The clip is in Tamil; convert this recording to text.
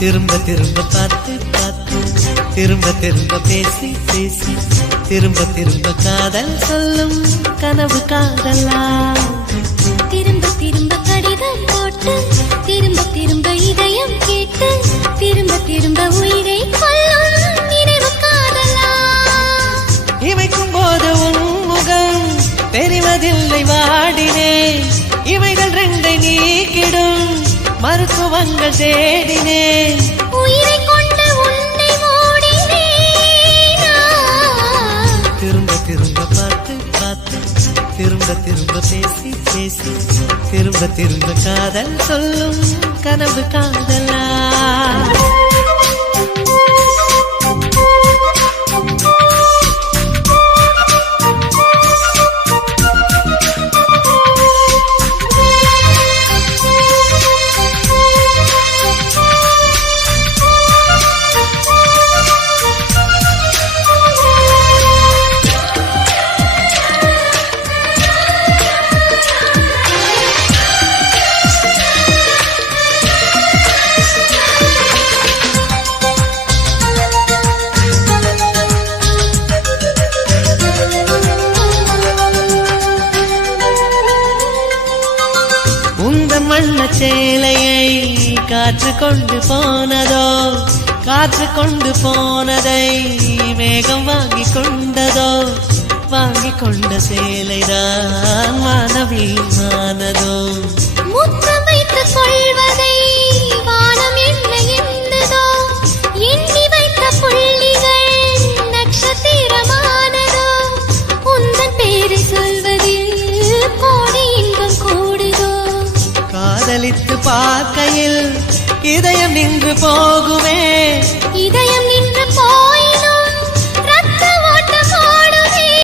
திரும்ப திரும்ப பார்த்து பார்த்து திரும்ப திரும்ப பேசி பேசி திரும்ப திரும்ப காதல் சொல்லும் கனவு காதலா திரும்ப திரும்ப கடிதம் போட்டு திரும்ப திரும்ப இதயம் கேட்டு திரும்ப திரும்ப உயிரை கொல்லும் நினைவு காதலா இமைக்கும் போது உன் முகம் தெரிவதில்லை வாடினேன் இவைகள் ரெண்டை நீக்கிடும் மருத்துவங்கள் தேடினேன் உயிரை கொண்ட உன்னை மூடினேனா திரும்ப திரும்ப பார்த்து பார்த்து திரும்ப திரும்ப பேசி பேசி திரும்ப திரும்ப காதல் சொல்லும் கனவு காதலா சேலையை காற்று கொண்டு போனதோ காற்று கொண்டு போனதை மேகம் வாங்கி கொண்டதோ வாங்கி கொண்ட சேலைதான் வானவீமானதோ முத்தம் வைத்துக் கொள்வதை வானம் என்ன எண்ணதோ எண்ணி வைத்த புள்ளிகள் நட்சத்திரமானதோ உந்தன் பேரை சொல்வதில் கோடி இன்பம் கூடுதோ காதலித்து பார்க்கையில் இதயம் நின்று போகுமே